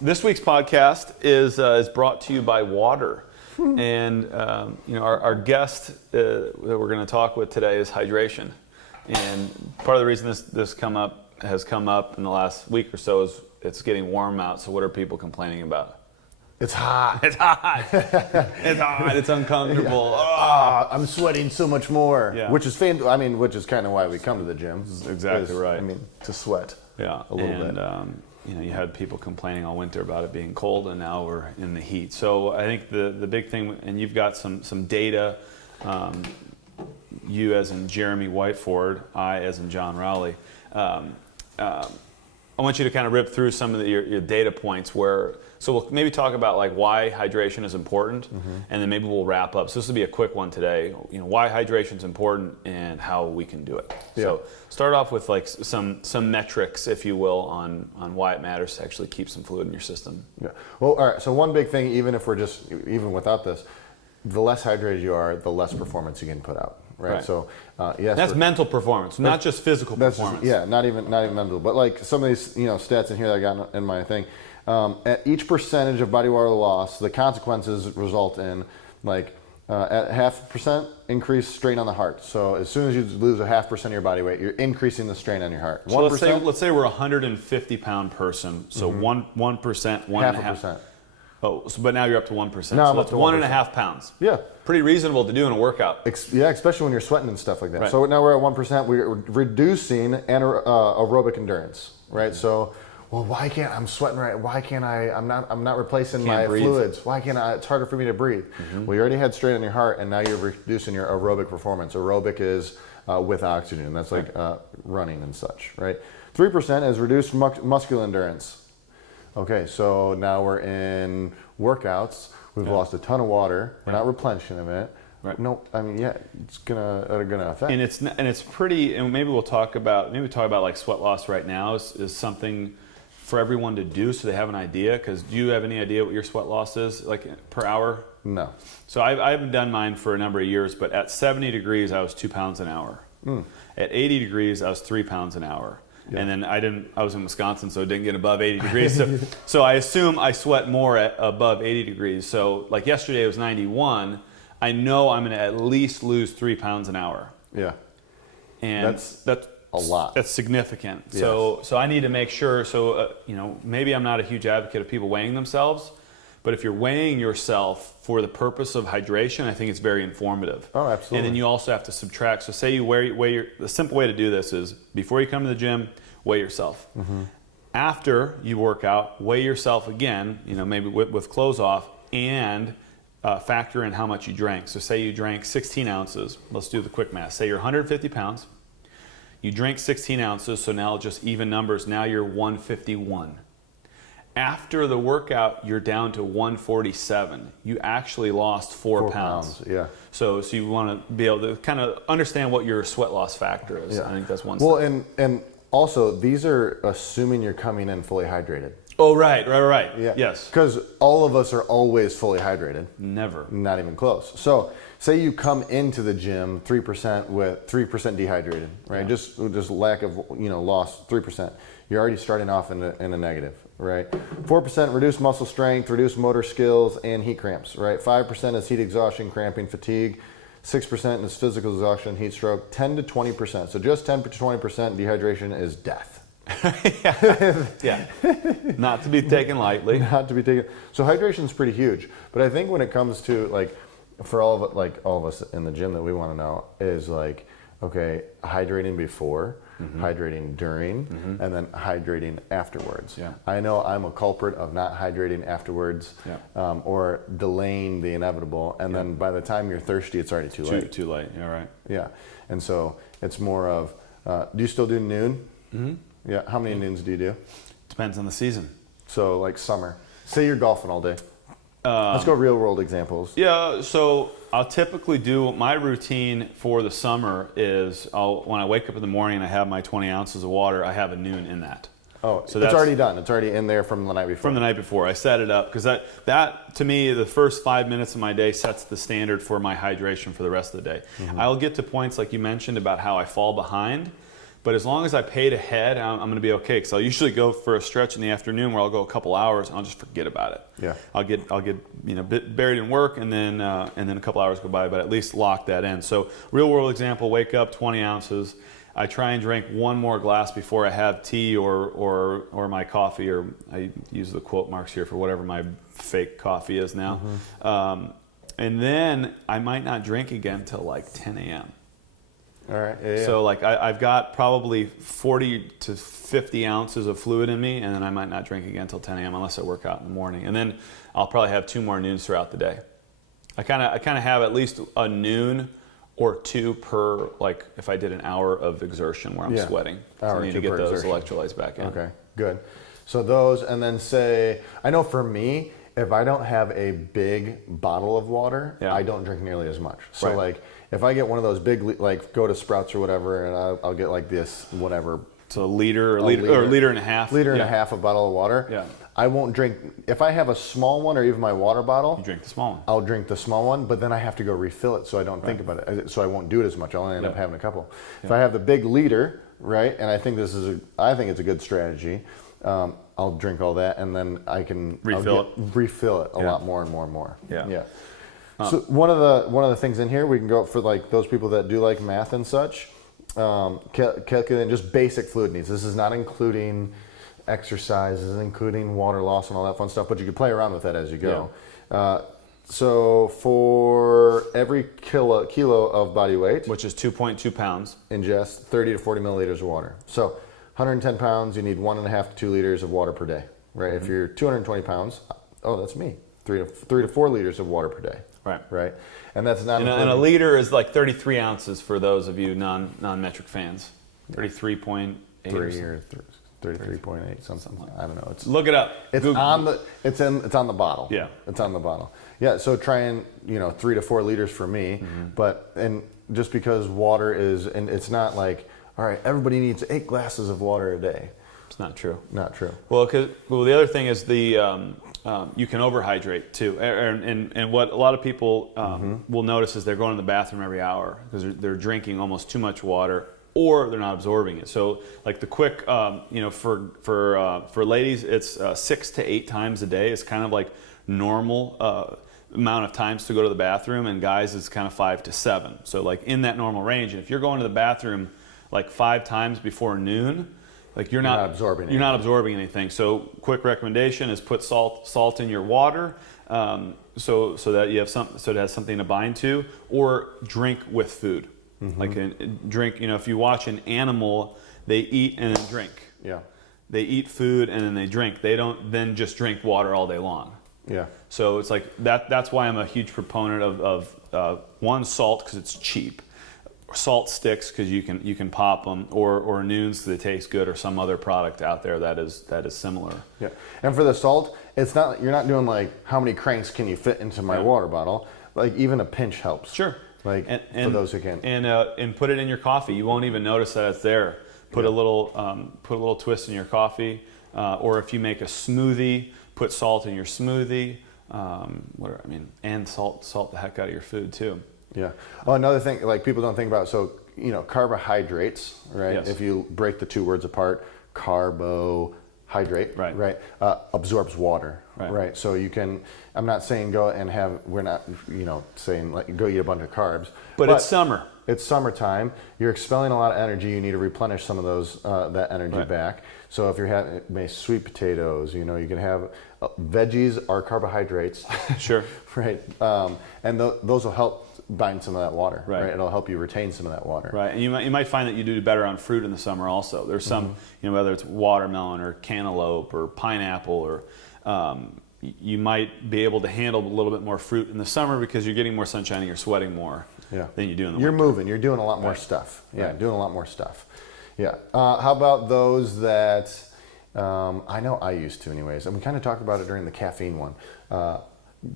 This week's podcast is brought to you by water. And our guest that we're going to talk with today is hydration. And part of the reason this has come up in the last week or so is it's getting warm out. So what are people complaining about? It's hot. It's hot. It's hot. It's uncomfortable. Yeah. Oh. I'm sweating so much more. Yeah. Which is which is kind of why we come to the gym. Exactly right. To sweat. Yeah, a little bit. You had people complaining all winter about it being cold, and now we're in the heat. So I think the big thing, and you've got some data, you as in Jeremy Whiteford, I as in John Rowley. I want you to kind of rip through some of your data points so we'll maybe talk about like why hydration is important, and then maybe we'll wrap up. So this will be a quick one today. Why hydration is important and how we can do it. Yeah. So start off with like some metrics, if you will, on why it matters to actually keep some fluid in your system. Yeah. Well, all right. So one big thing, even without this, the less hydrated you are, the less performance you can put out. Right. So yes, that's mental performance, not just physical performance. Not even mental, but like some of these stats in here that I got in my thing. At each percentage of body water loss, the consequences result in like at 0.5% increase strain on the heart. So as soon as you lose 0.5% of your body weight, you're increasing the strain on your heart. So let's say we're a 150-pound person. So 1%, 1.5%. Oh, but now you're up to 1%. No, so that's 1.5 pounds. Yeah. Pretty reasonable to do in a workout. Yeah, especially when you're sweating and stuff like that. Right. So now we're at 1%. We're reducing aerobic endurance, right? So, well, why can't I'm sweating right? Why can't I? I'm not replacing my fluids. Why can't I? It's harder for me to breathe. Well, you already had strain on your heart, and now you're reducing your aerobic performance. Aerobic is with oxygen. That's like running and such, right? 3% is reduced muscular endurance. Okay, so now we're in workouts. We've lost a ton of water. We're not replenishing of it. Right. No, it's gonna affect. And it's pretty. And maybe we'll talk about like sweat loss right now is something for everyone to do so they have an idea. Because do you have any idea what your sweat loss is like per hour? No. So I haven't done mine for a number of years, but at 70 degrees I was 2 pounds an hour. At 80 degrees I was 3 pounds an hour. Yeah. And then I was in Wisconsin, so it didn't get above 80 degrees. So I assume I sweat more at above 80 degrees. So like yesterday it was 91. I know I'm going to at least lose 3 pounds an hour. Yeah. And that's a lot. That's significant. Yes. So I need to make sure. So maybe I'm not a huge advocate of people weighing themselves, but if you're weighing yourself for the purpose of hydration, I think it's very informative. Oh, absolutely. And then you also have to subtract. So say you weigh the simple way to do this is before you come to the gym, weigh yourself. After you work out, weigh yourself again, maybe with clothes off, and factor in how much you drank. So say you drank 16 ounces. Let's do the quick math. Say you're 150 pounds. You drank 16 ounces, so now just even numbers. Now you're 151. After the workout, you're down to 147. You actually lost 4 pounds. Yeah. So you want to be able to kind of understand what your sweat loss factor is. Yeah. I think that's one. Well, and also these are assuming you're coming in fully hydrated. Oh, right. Yeah. Yes. Because all of us are always fully hydrated. Never. Not even close. So say you come into the gym 3% with 3% dehydrated, right? Yeah. Just lack of loss 3%. You're already starting off in a negative, right? 4% reduced muscle strength, reduced motor skills, and heat cramps, right? 5% is heat exhaustion, cramping, fatigue. 6% is physical exhaustion, heat stroke. 10 to 20%. So just 10 to 20% dehydration is death. Yeah. Not to be taken lightly. Not to be taken. So hydration is pretty huge. But I think when it comes to like, for all of us in the gym that we want to know is like, okay, hydrating before, hydrating during, and then hydrating afterwards. Yeah. I know I'm a culprit of not hydrating afterwards, or delaying the inevitable, and then by the time you're thirsty, it's already too late. Too late. Yeah, right. Yeah, and so it's more of, do you still do noon? Yeah. How many noons do you do? Depends on the season. So like summer. Say you're golfing all day. Let's go real world examples. Yeah, so I'll typically do, my routine for the summer is when I wake up in the morning and I have my 20 ounces of water, I have a noon in that. Oh, so it's already done. It's already in there from the night before. From the night before. I set it up because that to me, the first 5 minutes of my day sets the standard for my hydration for the rest of the day. I'll get to points like you mentioned about how I fall behind, But as long as I paid ahead, I'm going to be okay. Because I'll usually go for a stretch in the afternoon where I'll go a couple hours and I'll just forget about it. Yeah. I'll get buried in work and then a couple hours go by, but at least lock that in. So real world example: wake up 20 ounces. I try and drink one more glass before I have tea or my coffee, or I use the quote marks here for whatever my fake coffee is now. And then I might not drink again till like 10 a.m. All right. Yeah. So like I've got probably 40 to 50 ounces of fluid in me, and then I might not drink again until 10 a.m. unless I work out in the morning. And then I'll probably have 2 more noons throughout the day. I kind of have at least a noon or 2 per, like if I did an hour of exertion where I'm sweating. So I need to get those electrolytes back in. Okay, good. So those, and then say, I know for me, if I don't have a big bottle of water, I don't drink nearly as much. So like, if I get one of those big, like go to Sprouts or whatever, and I'll get like this, whatever. So a liter and a half. Liter and a half a bottle of water. Yeah. I won't drink, if I have a small one or even my water bottle. You drink the small one. I'll drink the small one, but then I have to go refill it so I don't think about it. So I won't do it as much. I'll end up having a couple. If I have the big liter, right, and I think it's a good strategy, I'll drink all that and then I can refill it a lot more and more and more. Yeah. So one of the things in here, we can go for like those people that do like math and such, calculating just basic fluid needs. This is not including exercises, including water loss and all that fun stuff, but you can play around with that as you go. So for every kilo of body weight, which is 2.2 pounds, ingest 30 to 40 milliliters of water. So 110 pounds, you need 1.5 to 2 liters of water per day, right? If you're 220 pounds, that's me, 3 to 4 liters of water per day. Right. And that's not. And a liter is like 33 ounces for those of you non-metric fans. 33.8 or 33.8 something. I don't know. Look it up. It's on the bottle. Yeah. It's on the bottle. Yeah, so try and 3 to 4 liters for me, but just because water is, and it's not like, all right, everybody needs 8 glasses of water a day. It's not true. Not true. Well, the other thing is you can overhydrate too, and what a lot of people will notice is they're going to the bathroom every hour because they're drinking almost too much water, or they're not absorbing it. So, like the quick, for ladies, it's 6 to 8 times a day. It's kind of like normal amount of times to go to the bathroom, and guys, it's kind of 5 to 7. So, like in that normal range. And if you're going to the bathroom like 5 times before noon, like you're not absorbing anything. So quick recommendation is put salt in your water, so that you have so it has something to bind to, or drink with food. Like drink. If you watch an animal, they eat and then drink. Yeah. They eat food and then they drink. They don't then just drink water all day long. Yeah. So it's like that. That's why I'm a huge proponent of one, salt, because it's cheap. Salt sticks because you can pop them, or Nunes because they taste good, or some other product out there that is similar. Yeah, and for the salt, it's not, you're not doing like how many cranks can you fit into my water bottle. Like even a pinch helps. Sure. Like for those who can. And put it in your coffee. You won't even notice that it's there. Put a little twist in your coffee, or if you make a smoothie, put salt in your smoothie. And salt the heck out of your food too. Yeah. Oh, another thing, like people don't think about, so carbohydrates, right? Yes. If you break the 2 words apart, carbohydrate, right? Absorbs water, right? So you can. I'm not saying go and have. We're not, saying like go eat a bunch of carbs. But it's summer. It's summertime. You're expelling a lot of energy. You need to replenish some of those that energy back. So if you're having sweet potatoes, you can have veggies are carbohydrates. Sure. Right. And those will help bind some of that water, right? It'll help you retain some of that water, right? And you might find that you do better on fruit in the summer also. There's some, whether it's watermelon or cantaloupe or pineapple, or you might be able to handle a little bit more fruit in the summer because you're getting more sunshine and you're sweating more than you do in the winter. You're moving, you're doing a lot more stuff. Yeah, doing a lot more stuff. Yeah. How about those that, I know I used to anyways, and we kind of talked about it during the caffeine one.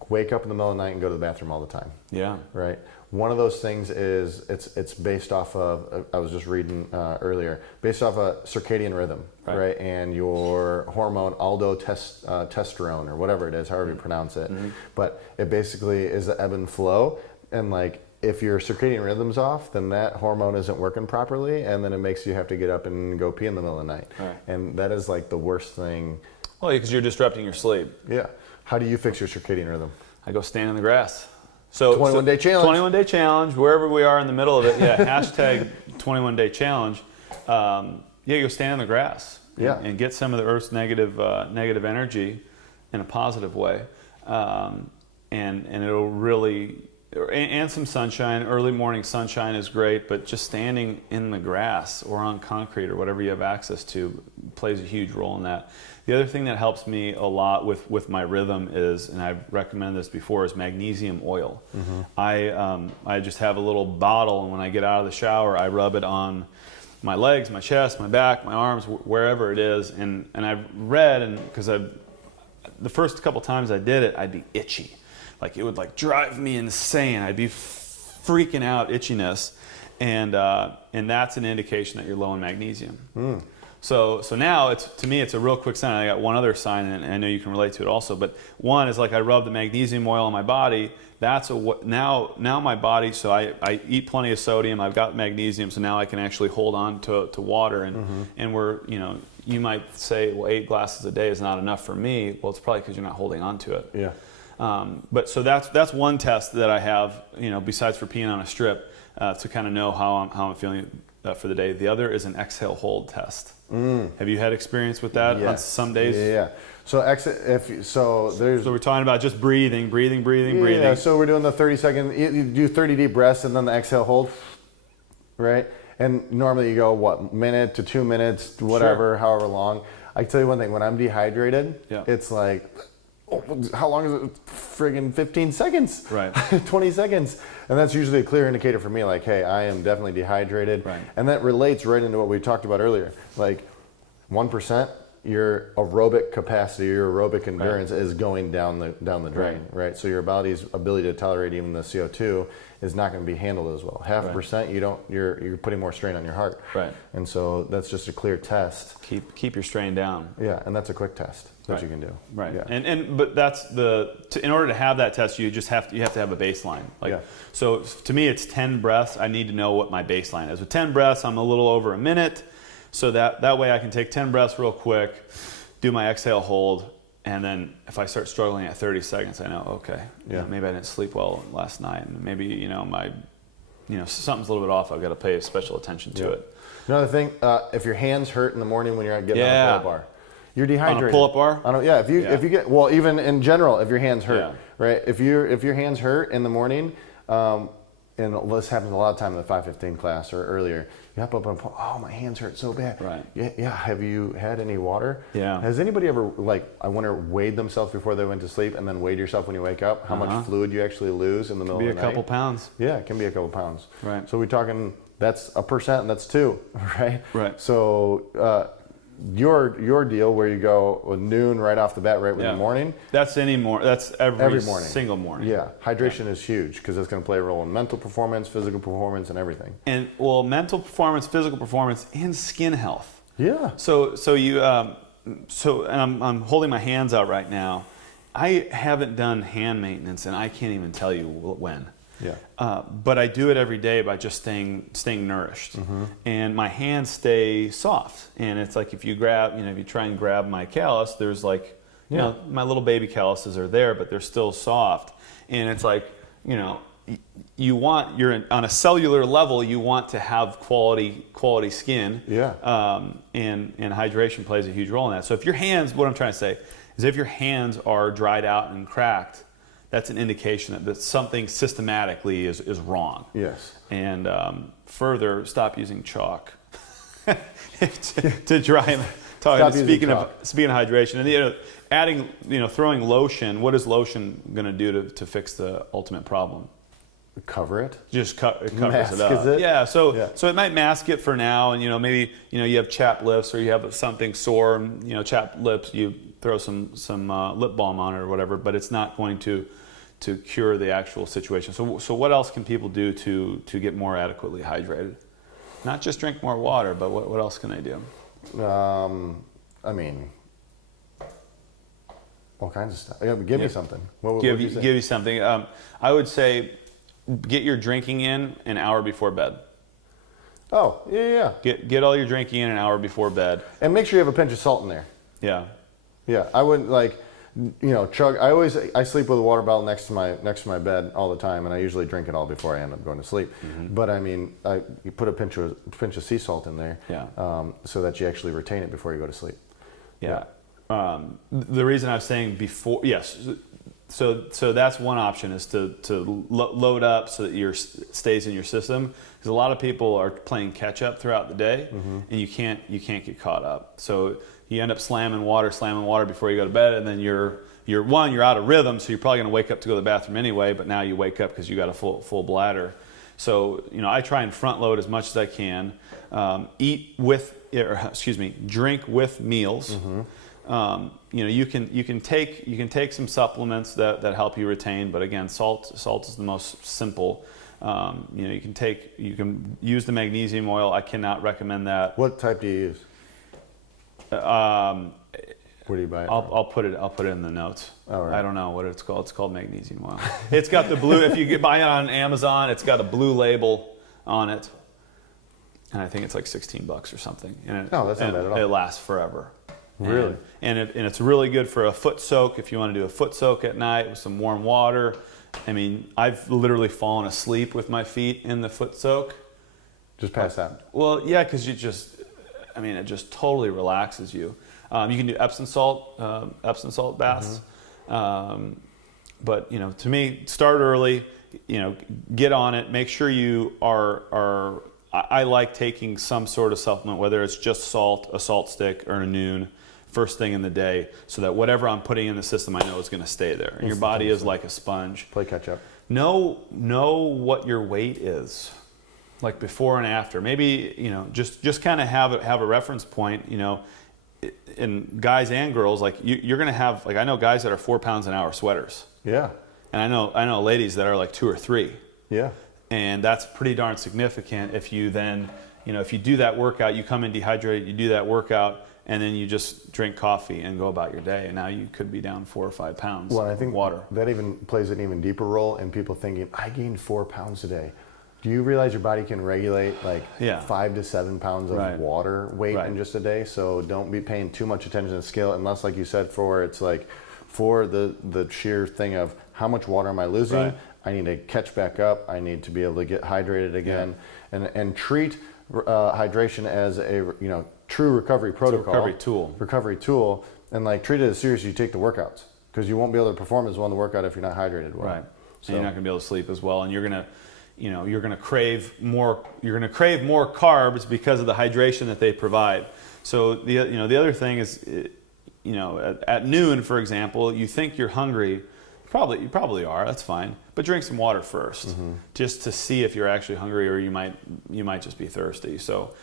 Wake up in the middle of the night and go to the bathroom all the time. Yeah. Right. One of those things is it's based off of, I was just reading earlier, based off a circadian rhythm, right? And your hormone aldotesterone or whatever it is, however you pronounce it. But it basically is the ebb and flow, and like if your circadian rhythm's off, then that hormone isn't working properly, and then it makes you have to get up and go pee in the middle of the night. Right. And that is like the worst thing. Well, because you're disrupting your sleep. Yeah. How do you fix your circadian rhythm? I go stand in the grass. So 21-day challenge. 21-day challenge, wherever we are in the middle of it. Yeah, hashtag 21-day challenge. You go stand in the grass. Yeah. And get some of the Earth's negative energy in a positive way. And it'll really, and some sunshine. Early morning sunshine is great, but just standing in the grass or on concrete or whatever you have access to plays a huge role in that. The other thing that helps me a lot with my rhythm is, and I've recommended this before, is magnesium oil. I just have a little bottle, and when I get out of the shower, I rub it on my legs, my chest, my back, my arms, wherever it is. And I've read, and because the first couple times I did it, I'd be itchy. Like it would like drive me insane. I'd be freaking out itchiness, and that's an indication that you're low in magnesium. So now to me it's a real quick sign. I got one other sign, and I know you can relate to it also. But one is like I rub the magnesium oil on my body. That's now my body. So I eat plenty of sodium. I've got magnesium, so now I can actually hold on to water. And we're you might say, well, 8 glasses a day is not enough for me. Well, it's probably because you're not holding on to it. Yeah. But so that's one test that I have, besides for peeing on a strip, to kind of know how I'm feeling for the day. The other is an exhale hold test. Have you had experience with that on some days? Yeah. So so we're talking about just breathing. Yeah. So we're doing the 30-second. You do 30 deep breaths and then the exhale hold, right? And normally you go minute to 2 minutes, whatever, however long. I tell you one thing: when I'm dehydrated, it's like, how long is it? Friggin' 15 seconds, right? 20 seconds, and that's usually a clear indicator for me. Like, hey, I am definitely dehydrated, right? And that relates right into what we talked about earlier. Like, 1%, your aerobic capacity, your aerobic endurance is going down the drain, right? So your body's ability to tolerate even the CO2 is not going to be handled as well. 0.5%, you're putting more strain on your heart, right? And so that's just a clear test. Keep your strain down. Yeah, and that's a quick test that you can do. Right. Yeah. But that's in order to have that test, you have to have a baseline. So to me, it's 10 breaths. I need to know what my baseline is. With 10 breaths, I'm a little over a minute. So that way I can take 10 breaths real quick, do my exhale hold, and then if I start struggling at 30 seconds, I know, okay, maybe I didn't sleep well last night, and maybe something's a little bit off. I've got to pay special attention to it. Another thing, if your hands hurt in the morning when you're getting on a pull-up bar, you're dehydrated. On a pull-up bar? If you get, well, even in general, if your hands hurt, right? If your hands hurt in the morning, and this happens a lot of time in the 5:15 class or earlier, you hop up and pull, oh, my hands hurt so bad. Right. Yeah. Have you had any water? Yeah. Has anybody ever, I wonder, weighed themselves before they went to sleep and then weighed yourself when you wake up? How much fluid you actually lose in the middle of the night? Be a couple pounds. Yeah, it can be a couple pounds. Right. So we're talking, that's 1%, and that's 2, right? Right. So your deal where you go with noon right off the bat, right in the morning. That's That's every morning. Single morning. Yeah, hydration is huge because it's going to play a role in mental performance, physical performance, and everything. And mental performance, physical performance, and skin health. Yeah. So and I'm holding my hands out right now. I haven't done hand maintenance, and I can't even tell you when. Yeah. But I do it every day by just staying nourished, and my hands stay soft. And it's like if you try and grab my callus, there's my little baby calluses are there, but they're still soft. And it's like you're on a cellular level, you want to have quality skin. Yeah. And hydration plays a huge role in that. So if your hands, what I'm trying to say is, if your hands are dried out and cracked, that's an indication that something systematically is wrong. Yes. And further, stop using chalk to dry. Speaking of hydration, and adding, throwing lotion. What is lotion going to do to fix the ultimate problem? Cover it. Just it covers mask it up. it? Yeah. So it might mask it for now, and maybe you have chapped lips or you have something sore, and chapped lips. You throw some lip balm on it or whatever, but it's not going to cure the actual situation. So what else can people do to get more adequately hydrated? Not just drink more water, but what else can they do? I mean, all kinds of stuff. Give me something. What give you something. I would say get your drinking in an hour before bed. Oh, yeah. Get all your drinking in an hour before bed. And make sure you have a pinch of salt in there. Yeah. Yeah, I wouldn't chug. I sleep with a water bottle next to my bed all the time, and I usually drink it all before I end up going to sleep. Mm-hmm. But I mean, you put a pinch of sea salt in there, so that you actually retain it before you go to sleep. Yeah. The reason I was saying before, yes. So that's one option, is to load up so that your stays in your system, because a lot of people are playing catch up throughout the day, and you can't get caught up. So you end up slamming water before you go to bed, and then you're out of rhythm, so you're probably going to wake up to go to the bathroom anyway. But now you wake up because you got a full bladder. So I try and front load as much as I can. Drink with meals. You can take some supplements that help you retain, but again, salt is the most simple. You can use the magnesium oil. I cannot recommend that. What type do you use? Where do you buy it? I'll put it in the notes. All right. I don't know what it's called. It's called magnesium oil. It's got the blue. If you buy it on Amazon, it's got a blue label on it, and I think it's like $16 or something. And that's not bad at all. It lasts forever. Really? And it's really good for a foot soak if you want to do a foot soak at night with some warm water. I mean, I've literally fallen asleep with my feet in the foot soak. Just pass out. Well, yeah, because it just totally relaxes you. You can do Epsom salt baths. But to me, start early. Get on it. Make sure you are. I like taking some sort of supplement, whether it's just salt, a salt stick, or a Noon, first thing in the day, so that whatever I'm putting in the system, I know is going to stay there. And your body is like a sponge. Play catch up. Know what your weight is, like before and after. Maybe just kind of have a reference point. In guys and girls, like you're going to have, like, I know guys that are 4 pounds an hour sweaters. Yeah. And I know ladies that are like 2 or 3. Yeah. And that's pretty darn significant if you then, if you do that workout, you come in dehydrated, you do that workout, and then you just drink coffee and go about your day, and now you could be down 4 or 5 pounds. Well, I think water. That even plays an even deeper role in people thinking, I gained 4 pounds today. Do you realize your body can regulate 5 to 7 pounds of water weight in just a day? So don't be paying too much attention to the scale, unless, like you said, for the sheer thing of how much water am I losing? Right. I need to catch back up. I need to be able to get hydrated again, and treat hydration as a true recovery protocol, recovery tool, and treat it as serious as you take the workouts, because you won't be able to perform as well in the workout if you're not hydrated well. Right. So you're not going to be able to sleep as well, and you're going to crave more. You're going to crave more carbs because of the hydration that they provide. So the other thing is, at noon, for example, you think you're hungry. You probably are. That's fine. But drink some water first, just to see if you're actually hungry, or you might just be thirsty. So,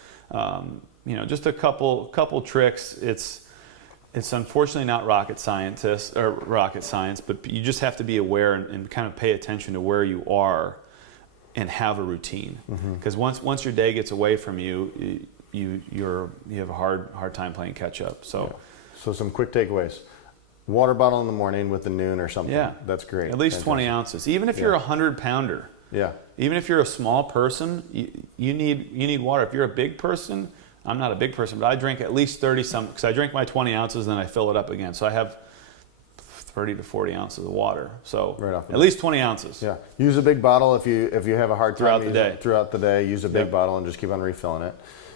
just a couple tricks. It's unfortunately not rocket science, but you just have to be aware and kind of pay attention to where you are, and have a routine. Because once your day gets away from you, you have a hard time playing catch up. So some quick takeaways. Water bottle in the morning with the Noon or something. Yeah. That's great. At least 20 ounces. Even if you're a 100-pounder. Yeah. Even if you're a small person, you need water. If you're a big person, I'm not a big person, but I drink at least 30 because I drink my 20 ounces and then I fill it up again. So I have 30 to 40 ounces of water. So at least 20 ounces. Yeah. Use a big bottle if you have a hard time throughout the day. Use a big bottle and just keep on refilling it.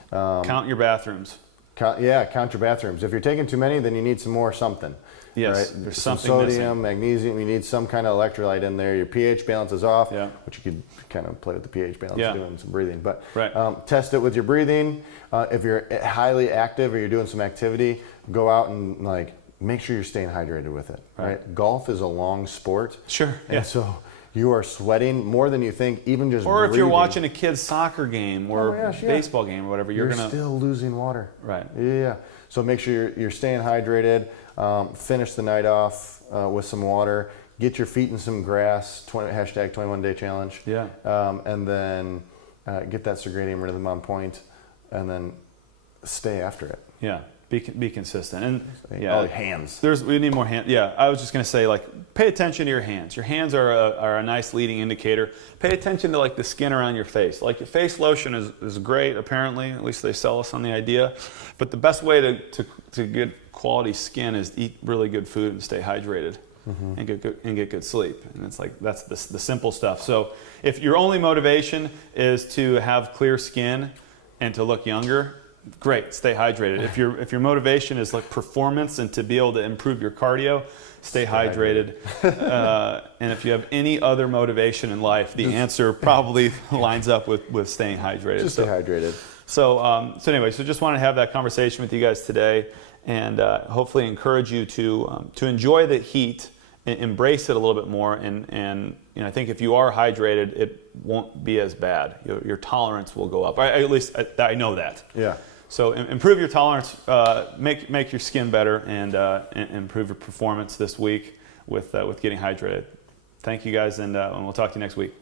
Count your bathrooms. Count your bathrooms. If you're taking too many, then you need some more something. Yes, right? there's some something sodium, missing. Magnesium. You need some kind of electrolyte in there. Your pH balance is off, Yeah. which you could kind of play with the pH balance Yeah. doing some breathing. But Right. Test it with your breathing. If you're highly active or you're doing some activity, go out and make sure you're staying hydrated with it. Right? Golf is a long sport. Sure. And so you are sweating more than you think, even just Or if breathing. you're watching a kid's soccer game or baseball game or whatever, you're gonna still losing water. Right. Yeah. So make sure you're staying hydrated. Finish the night off with some water. Get your feet in some grass. Hashtag 21-day challenge. Yeah. And then get that circadian rhythm on point, and then stay after it. Yeah. Be consistent. And All hands. We need more hands. Yeah. I was just gonna say, pay attention to your hands. Your hands are a nice leading indicator. Pay attention to like the skin around your face. Like your face lotion is great, apparently. At least they sell us on the idea. But the best way to get quality skin is to eat really good food and stay hydrated. And get good sleep. And it's like that's the simple stuff. So if your only motivation is to have clear skin and to look younger, great, stay hydrated. If your motivation is like performance and to be able to improve your cardio, stay hydrated. And if you have any other motivation in life, the answer probably lines up with staying hydrated. Just stay hydrated. So anyway, just want to have that conversation with you guys today, and hopefully encourage you to enjoy the heat, embrace it a little bit more, and I think if you are hydrated, it won't be as bad. Your tolerance will go up. At least I know that. Yeah. So improve your tolerance, make your skin better, and improve your performance this week with getting hydrated. Thank you guys, and we'll talk to you next week.